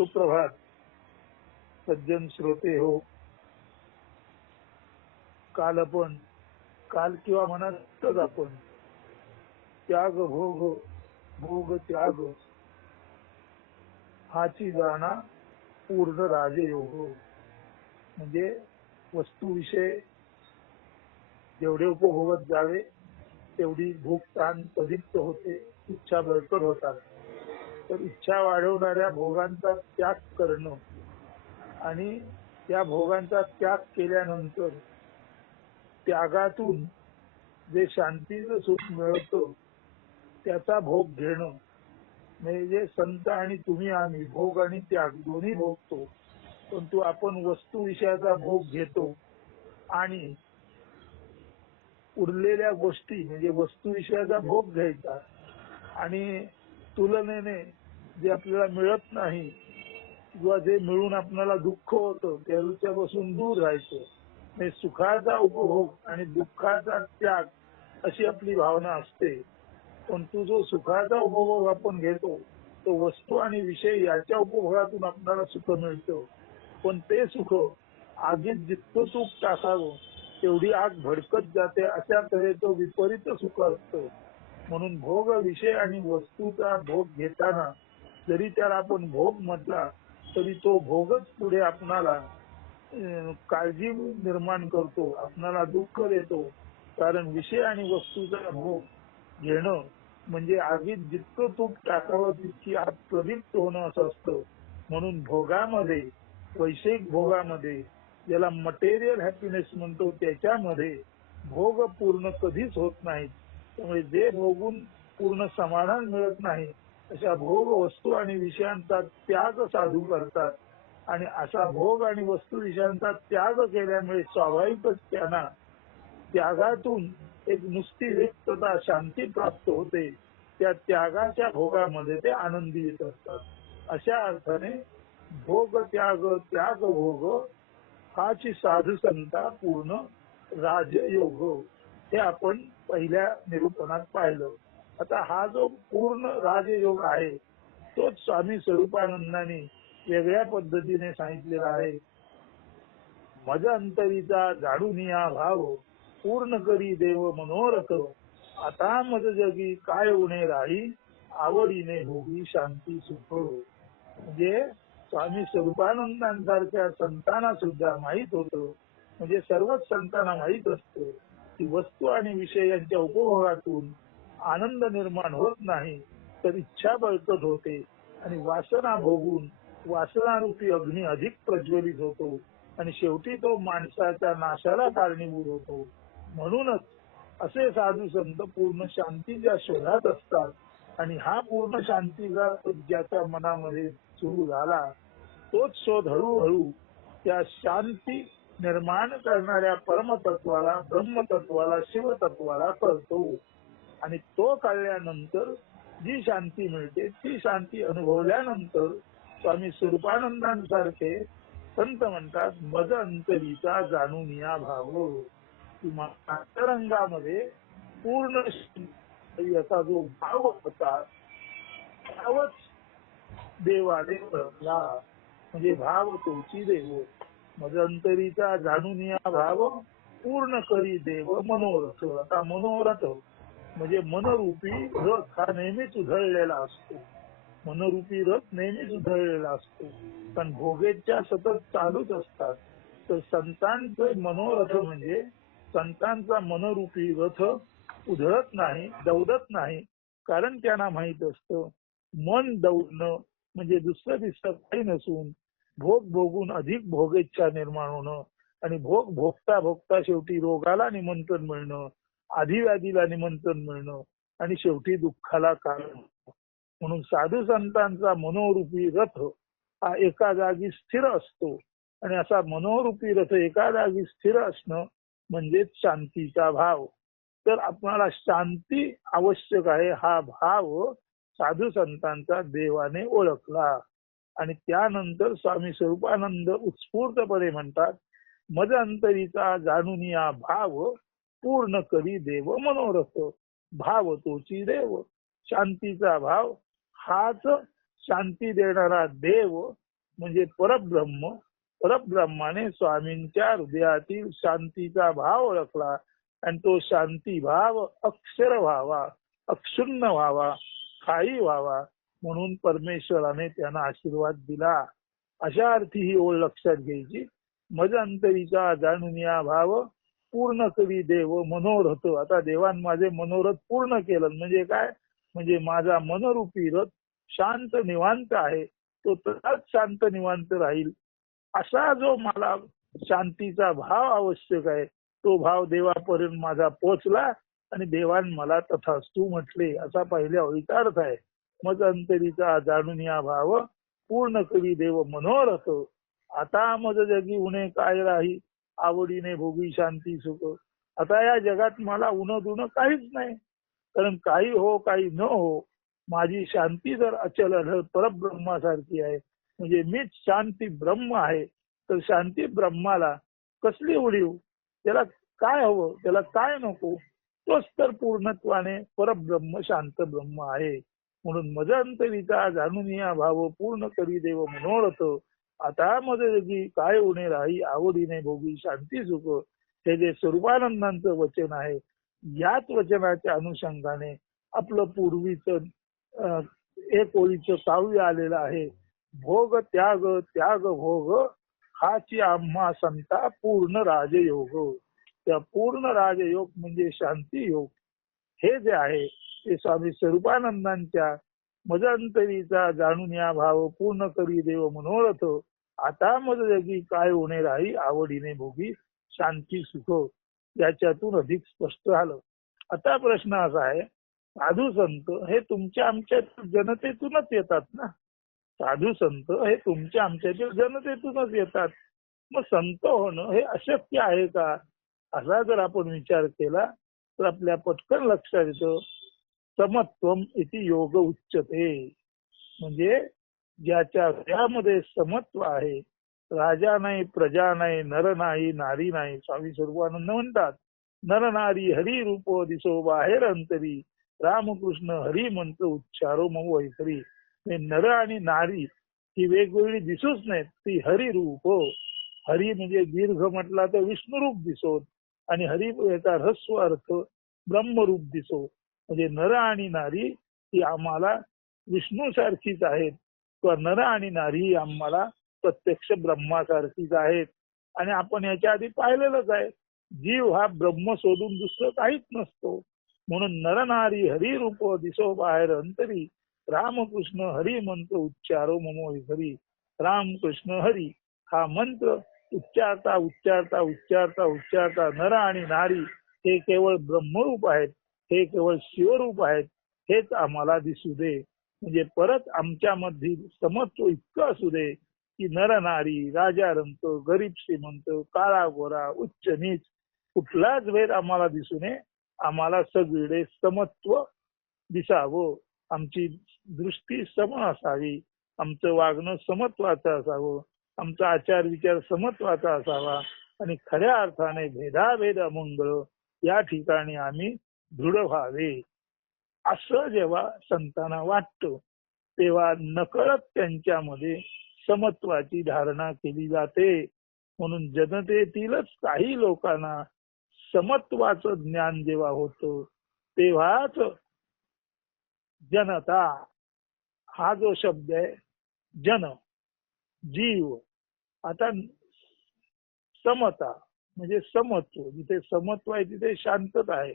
सुप्रभात. सज्जन श्रोते हो. काल आपण काल किंवा म्हणतच आपण त्याग भोग भोग त्याग हाची जाणा पूर्ण राजयोग. म्हणजे वस्तूविषय जेवढे उपभोगत जावे तेवढी भूक ताण प्रदीप्त होते इच्छा बळकट होतात. तर इच्छा वाढवणाऱ्या भोगांचा त्याग करणं आणि त्या भोगांचा त्याग केल्यानंतर त्यागातून जे शांतीचं सुख मिळतं त्याचा भोग घेणं. म्हणजे संत आणि तुम्ही आम्ही भोग आणि त्याग दोन्ही भोगतो परंतु आपण वस्तू विषयाचा भोग घेतो आणि उरलेल्या गोष्टी म्हणजे वस्तू विषयाचा भोग घ्यायचा आणि तुलनेने जे आपल्याला मिळत नाही किंवा जे मिळून आपल्याला दुःख होतं त्याच्यापासून दूर राहायचं. सुखाचा उपभोग आणि दुःखाचा त्याग अशी आपली भावना असते. पण तू जो सुखाचा उपभोग आपण घेतो तो वस्तू आणि विषय याच्या उपभोगातून आपल्याला सुख मिळतं. पण ते सुख आगीत जितकं तूप टाकावं तेवढी आग भडकत जाते अशा तऱ्हेचं विपरीत सुख असतं. म्हणून भोग विषय आणि वस्तूचा भोग घेताना जरी त्याला आपण भोग म्हटला तरी तो भोगच पुढे आपणाला काळजी निर्माण करतो आपणाला दुःख देतो. कारण विषय आणि वस्तूचा भोग घेणं म्हणजे आगीत जितकं तूप टाकावं तितकी आत प्रदीप्त होणं असं असतं. म्हणून भोगामध्ये वैश्विक भोगामध्ये ज्याला मटेरियल हॅपीनेस म्हणतो त्याच्यामध्ये भोग पूर्ण कधीच होत नाहीत. त्यामुळे जे भोगून पूर्ण समाधान मिळत नाही अशा भोग वस्तू आणि विषयांचा त्याग साधू करतात. आणि असा भोग आणि वस्तू विषयांचा त्याग केल्यामुळे स्वाभाविकच त्यांना त्यागातून एक नुसती रिक्तता शांती प्राप्त होते. त्या त्यागाच्या भोगामध्ये ते आनंदी येत असतात अशा अर्थाने भोग त्याग त्याग भोग हाची साधू संता पूर्ण राजयोग हे आपण पहिल्या निरूपणात पाहिलं. आता हा जो पूर्ण राजयोग आहे तोच स्वामी स्वरूपानंदाने वेगळ्या पद्धतीने सांगितलेला आहे. मज अंतरीचा जाणून या भाव पूर्ण करी देव मनोरथ आता मज जगी काय उणे राही आवडीने होगी शांती सुख म्हणजे स्वामी स्वरूपानंदांसारख्या संतांना सुद्धा माहीत होत. म्हणजे सर्वच संतांना माहीत असते. की वस्तू आणि विषय यांच्या उपभोगातून आनंद निर्माण होत नाही तर इच्छा बळकट होते आणि वासना भोगून वासनारूपी अग्नी अधिक प्रज्वलित होतो आणि शेवटी तो माणसाच्या नाशाला कारणीभूत होतो. म्हणूनच असे साधू संत पूर्ण शांतीच्या शोधात असतात आणि हा पूर्ण शांतीचा ज्याच्या मनामध्ये सुरू झाला तोच शोध हळूहळू त्या शांती निर्माण करणाऱ्या परमतत्वाला ब्रह्मतत्वाला शिवतत्वाला करतो. आणि तो कळल्यानंतर जी शांती मिळते ती शांती अनुभवल्यानंतर स्वामी स्वरूपानंदांसारखे संत म्हणतात मज अंतरीचा जाणून या भाव. किंवा अंतरंगामध्ये पूर्ण याचा जो भाव होता भावच देवाने ओळखला म्हणजे भाव तोची देव. मज अंतरीचा जाणून या भाव. पूर्ण करी देव मनोरथ. आता मनोरथ म्हणजे मनरूपी रथ हा नेहमीच उधळलेला असतो. मनरूपी रथ नेहमीच उधळलेला असतो. पण भोगेच्या सतत चालूच असतात. तर संतांचे मनोरथ म्हणजे संतांचा मनरूपी रथ उधळत नाही दौडत नाही. कारण त्यांना माहीत असतं मन दौडणं म्हणजे दुसरं दिसतं काही नसून भोग भोगून अधिक भोगेच्छा निर्माण होणं आणि भोग भोगता भोगता शेवटी रोगाला निमंत्रण मिळणं आधीव्याधीला निमंत्रण मिळणं आणि शेवटी दुःखाला कारण. म्हणून साधू संतांचा मनोरूपी रथ हा एका जागी स्थिर असतो. आणि असा मनोरूपी रथ एका जागी स्थिर असणं म्हणजेच शांतीचा भाव. तर आपणाला शांती आवश्यक आहे हा भाव साधू संतांचा देवाने ओळखला. आणि त्यानंतर स्वामी स्वरूपानंद उत्स्फूर्तपणे म्हणतात मज अंतरीचा जाणून या भाव पूर्ण करी देव मनोरथ भाव तोची देव. शांतीचा भाव हाच शांती देणारा देव. म्हणजे परब्रह्म परब्रह्माने स्वामींच्या हृदयातील शांतीचा भाव ओळखला आणि तो शांती भाव अक्षर व्हावा अक्षुण्ण व्हावा खाई व्हावा म्हणून परमेश्वराने त्यांना आशीर्वाद दिला. अशा अर्थी ही ओळ लक्षात घ्यायची. मज अंतरीचा जाणून या भाव पूर्ण कवी देव मनोरथ आता देवान माझे मनोरथ पूर्ण केलं. म्हणजे काय? म्हणजे माझा मनरूपी रथ शांत निवांत आहे. तो तसाच शांत निवांत राहील. असा जो मला शांतीचा भाव आवश्यक आहे तो भाव देवापर्यंत माझा पोचला आणि देवान मला तथास्तू म्हटले. असा पहिल्या ओळीचा अर्थ आहे. मग अंतरीचा जाणून या भाव पूर्ण कवी देव मनोरथ आता मज जगी उणे काय राही? आवडीने भोगी शांती सुख. आता या जगात मला उन दुन काहीच नाही. कारण काही हो काही न हो माझी शांती जर अचल अढळ परब्रह्मासारखी आहे. म्हणजे मीच शांती ब्रह्म आहे. तर शांती ब्रह्माला कसली उडीव? त्याला काय हवं? त्याला काय नको? तोच तर पूर्णत्वाने परब्रह्म शांत ब्रह्म आहे. म्हणून मजंतरीचा जाणून या भाव पूर्ण करी देव मनोरथ. आता मदगी काय उणे राही आवडीने भोगी शांती सुख हे जे स्वरूपानंदांचं वचन आहे याच वचनाच्या अनुषंगाने आपलं पूर्वीचं एक ओळीचं काव्य आलेलं आहे भोग त्याग त्याग भोग हाची आम्हा संता पूर्ण राजयोग. त्या पूर्ण राजयोग म्हणजे शांती योग. हे जे आहे ते स्वामी स्वरूपानंदांच्या मजंतरीचा जाणून या भाव पूर्ण करी देव मनोरथ आता मग की काय होणे राही आवडीने भोगी शांती सुख याच्यातून अधिक स्पष्ट झालं. आता प्रश्न असा आहे साधू संत हे तुमच्या आमच्या जनतेतूनच येतात ना? साधू संत हे तुमच्या आमच्यातील जनतेतूनच येतात. मग संत होणं हे अशक्य आहे का? असा जर आपण विचार केला तर आपल्या पटकन लक्षात येतं समत्वम इति योग उच्चते म्हणजे ज्याच्या हृदयामध्ये समत्व आहे राजा नाही प्रजा नाही नर नाही नारी नाही स्वामी स्वरूपानंद म्हणतात नर नारी हरी रूप दिसो बाहेर अंतरी रामकृष्ण हरी मंत्र उच्चारो मग वैखरी. हे नर आणि नारी ही वेगवेगळी दिसूच नाहीत ती हरी रूप. हरी म्हणजे दीर्घ म्हटला तर विष्णू रूप दिसोत आणि हरी याचा ह्रस्व अर्थ ब्रह्मरूप दिसो. म्हणजे नर आणि नारी ही आम्हाला विष्णू सारखीच आहेत. किंवा नर आणि नारी आम्हाला प्रत्यक्ष ब्रह्मासारखीच आहेत. आणि आपण याच्या आधी पाहिलेलंच आहे. जीव हा ब्रह्म सोडून दुसरं काहीच नसतो. म्हणून नरनारी हरी रूप दिसो बाहेर अंतरी. रामकृष्ण हरी मंत्र उच्चारो ममो हरी. रामकृष्ण हरी हा मंत्र. उच्चारता उच्चारता उच्चारता उच्चारता नर आणि नारी हे केवळ ब्रह्मरूप आहेत. हे केवळ शिवरूप आहेत. हेच आम्हाला दिसू दे. म्हणजे परत आमच्यामध्ये समत्व इतकं असू दे की नरनारी राजा रंत गरीब श्रीमंत काळा गोरा उच्च नीच कुठलाच भेद आम्हाला दिसू नये. आम्हाला सगळीकडे समत्व दिसावं. आमची दृष्टी सम असावी. आमचं वागणं समत्वाचं असावं. आमचा आचार विचार समत्वाचा असावा. आणि खऱ्या अर्थाने भेदाभेद अमंगळ या ठिकाणी आम्ही दृढ व्हावे. असं जेव्हा संतांना वाटतं तेव्हा नकळत त्यांच्यामध्ये समत्वाची धारणा केली जाते. म्हणून जनतेतीलच काही लोकांना समत्वाचं ज्ञान जेव्हा होतं तेव्हाच जनता हा जो शब्द आहे जन जीव आता समता म्हणजे समत्व जिथे समत्व आहे तिथे शांतता आहे.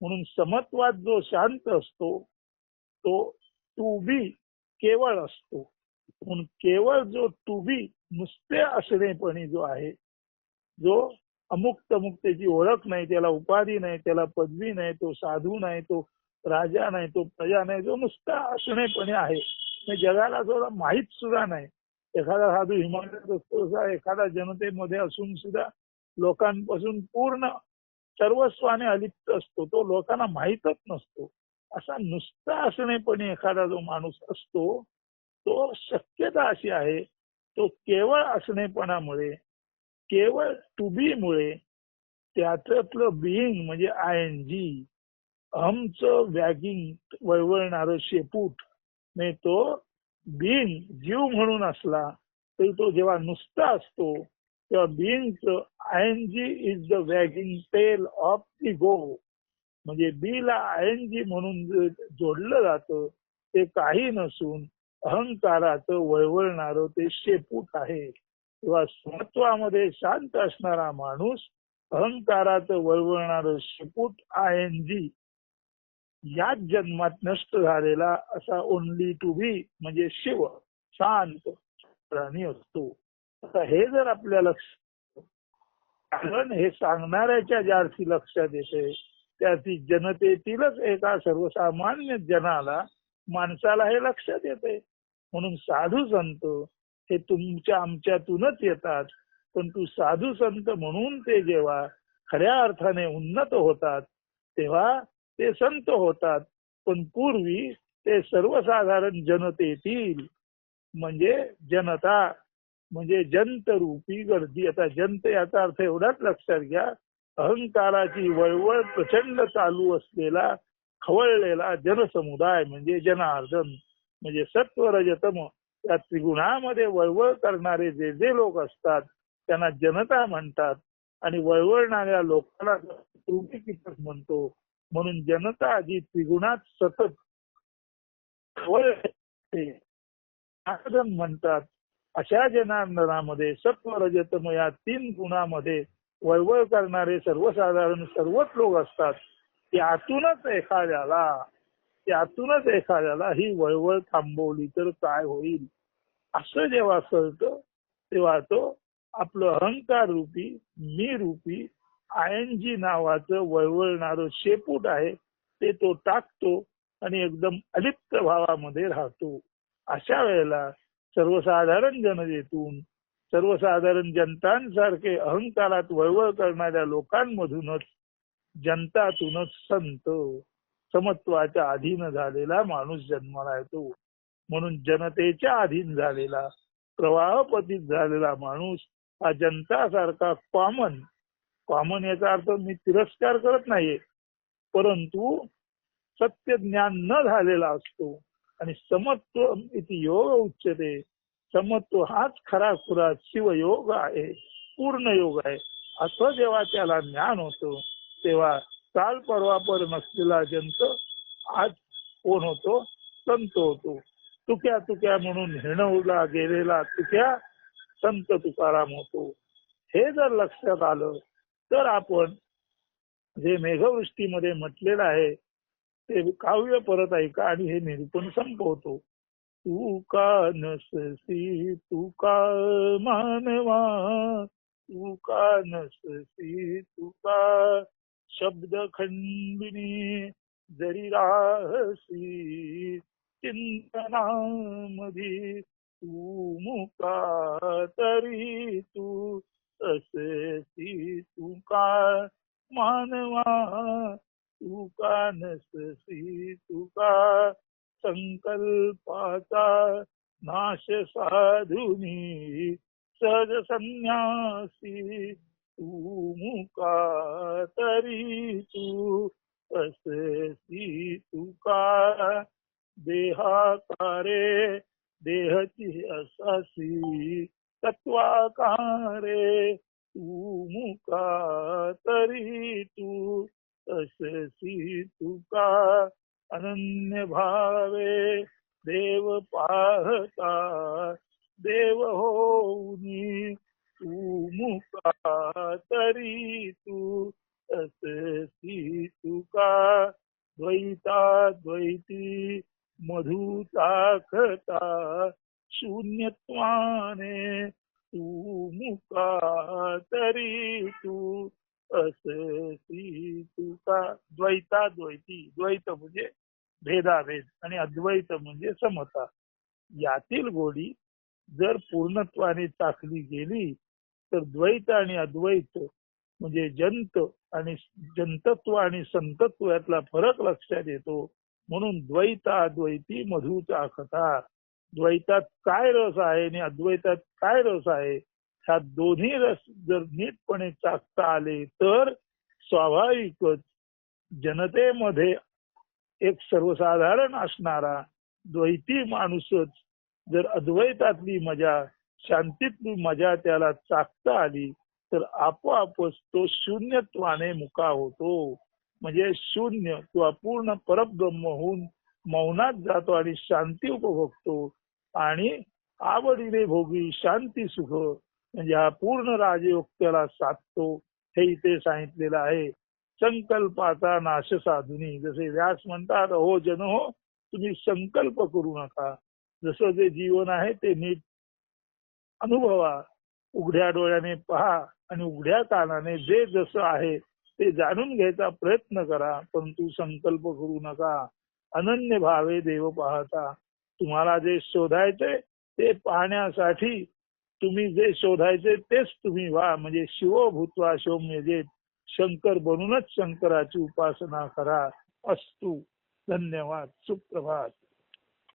म्हणून समत्वात जो शांत असतो तो टू बी केवळ असतो. म्हणून केवळ जो टू बी नुसते असणेपणी जो आहे जो अमुक्त मुक्तेची ओळख नाही त्याला उपाधी नाही त्याला पदवी नाही तो साधू नाही तो राजा नाही तो प्रजा नाही जो नुसता असणेपणे आहे जगाला थोडा माहीत सुद्धा नाही. एखादा साधू हिमालयात असतो एखादा जनतेमध्ये असून सुद्धा लोकांपासून पूर्ण सर्वस्वाने अलिप्त असतो. तो लोकांना माहीतच नसतो. असा नुसता असणेपणे एखादा जो माणूस असतो तो शक्यता अशी आहे तो केवळ असणेपणामुळे केवळ टू बी मुळे त्याच्यातलं बिईंग म्हणजे आय एन जी अहमचं वॅगिंग वळवळणार शेपूट नाही तो बिईंग जीव म्हणून असला तरी तो जेव्हा नुसता असतो किंवा being I G is the wagging tail of the go म्हणजे बी ला आय जी म्हणून जोडलं जातं ते काही नसून अहंकाराचं वळवळणार ते शेपूट आहे. किंवा स्वत्वामध्ये शांत असणारा माणूस अहंकाराचं वळवळणार शेपूट आय जी याच जन्मात नष्ट झालेला असा ओनली टू बी म्हणजे शिव शांत प्राणी असतो. आता हे जर आपल्या लक्ष कारण हे सांगणाऱ्याच्या ज्या अर्थी लक्षात येते त्या ती जनतेतीलच एका सर्वसामान्य जनाला माणसाला हे लक्षात येते. म्हणून साधू संत हे तुमच्या आमच्यातूनच येतात. पण तू साधू संत म्हणून ते जेव्हा खऱ्या अर्थाने उन्नत होतात तेव्हा ते संत होतात. पण पूर्वी ते सर्वसाधारण जनतेतील म्हणजे जनता म्हणजे जंत रूपी गर्दी. आता जंत याचा अर्थ एवढाच लक्षात घ्या. अहंकाराची वळवळ प्रचंड चालू असलेला खवळलेला जनसमुदाय म्हणजे जनार्दन म्हणजे सत्व रजतम या त्रिगुणामध्ये वळवळ करणारे जे जे लोक असतात त्यांना जनता म्हणतात आणि वळवळणाऱ्या लोकांना त्रुटी कीटक म्हणतो. म्हणून जनता जी त्रिगुणात सतत खवळ म्हणतात. अशा जनार्दनामध्ये सत्व रजतम या तीन गुणामध्ये वळवळ करणारे सर्वसाधारण सर्वच लोक असतात. त्यातूनच एखाद्याला त्यातूनच एखाद्याला ही वळवळ थांबवली तर काय होईल? असं जेव्हा कळतं तेव्हा तो आपलं अहंकार रूपी मी रूपी आयनजी नावाचं वळवळणार शेपूट आहे ते तो टाकतो आणि एकदम अलिप्त भावामध्ये राहतो. अशा वेळेला सर्वसाधारण जनतेतून सर्वसाधारण जनतांसारखे अहंकारात वळवळ करणाऱ्या लोकांमधूनच जनतातूनच संत समत्वाच्या अधीन झालेला माणूस जन्माला येतो. म्हणून जनतेच्या अधीन झालेला प्रवाहपतीत झालेला माणूस हा जनतासारखा कॉमन कॉमन याचा अर्थ मी तिरस्कार करत नाहीये. परंतु सत्य ज्ञान न झालेला असतो. आणि समत्व इथे योग उच्चते समत्व हाच खरा खुरा शिवयोग आहे पूर्ण योग आहे. असं जेव्हा त्याला ज्ञान होतो तेव्हा काल परवापर नसलेला जंत आज कोण होतो? संत होतो. तुक्या तुक्या म्हणून हिणवला गेलेला तुक्या संत तुकाराम होतो. हे जर लक्षात आलं तर आपण जे मेघवृष्टीमध्ये म्हटलेलं आहे ते काव्य परत ऐका आणि हे निरूपण संपवतो. तू का नससी तू का मानवा? तू का नससी तू का शब्द खंडिनी? जरी राहसी चिंतनामधी तू मुका तरी? तू असेसी तू का मानवा? तू का नससी तू का संकल्पाचा नाश साधुनी सहज संन्यासी तू मुका तरी तू असेसी तुका देहाकारे देहची असासी तत्वाकारे तू मुका तरी तू असेसी तुका अनन्य भावे देव पाहता देव होऊनी तू मुका तरी तू असेसी तुका द्वैता द्वैती मधुचा शून्यत्वाने तू मुका तरी तू तुका द्वैता द्वैती. द्वैत म्हणजे भेदाभेद आणि अद्वैत म्हणजे समता. यातील गोडी जर पूर्णत्वाने चाकली गेली तर द्वैत आणि अद्वैत म्हणजे जंत आणि जंतत्व आणि संतत्व यातला फरक लक्षात येतो. म्हणून द्वैता अद्वैती मधुचा कथा द्वैतात काय रस आहे आणि अद्वैतात काय रस आहे? ह्या दोन्ही रस जर नीटपणे चाकता आले तर स्वाभाविकच जनतेमध्ये एक सर्वसाधारण असणारा द्वैती माणूसच जर अद्वैतातली मजा शांतीतली मजा त्याला चाकता आली तर आपोआपच तो शून्यत्वाने मुका होतो. म्हणजे शून्य किंवा पूर्ण परब्रह्म होऊन मौनात जातो आणि शांती उपभोगतो आणि आवडीने भोगी शांती सुख म्हणजे हा पूर्ण राजयोग त्याला साधतो हे इथे सांगितलेलं आहे. संकल्पाचा नाश साधुनी. जसे व्यास म्हणतात हो जन हो तुम्ही संकल्प करू नका. जसं जे जीवन आहे ते नीट अनुभवा. उघड्या डोळ्याने पहा आणि उघड्या कानाने जे जसं आहे ते जाणून घ्यायचा प्रयत्न करा परंतु संकल्प करू नका. अनन्य भावे देव पाहता. तुम्हाला जे शोधायचे ते पाहण्यासाठी तुम्ही जे शोधायचे तेच तुम्ही व्हा. म्हणजे शिवो भूतवा शोम्य जे शंकर बनूनच शंकराची उपासना करा. असतू. धन्यवाद. सुप्रभात.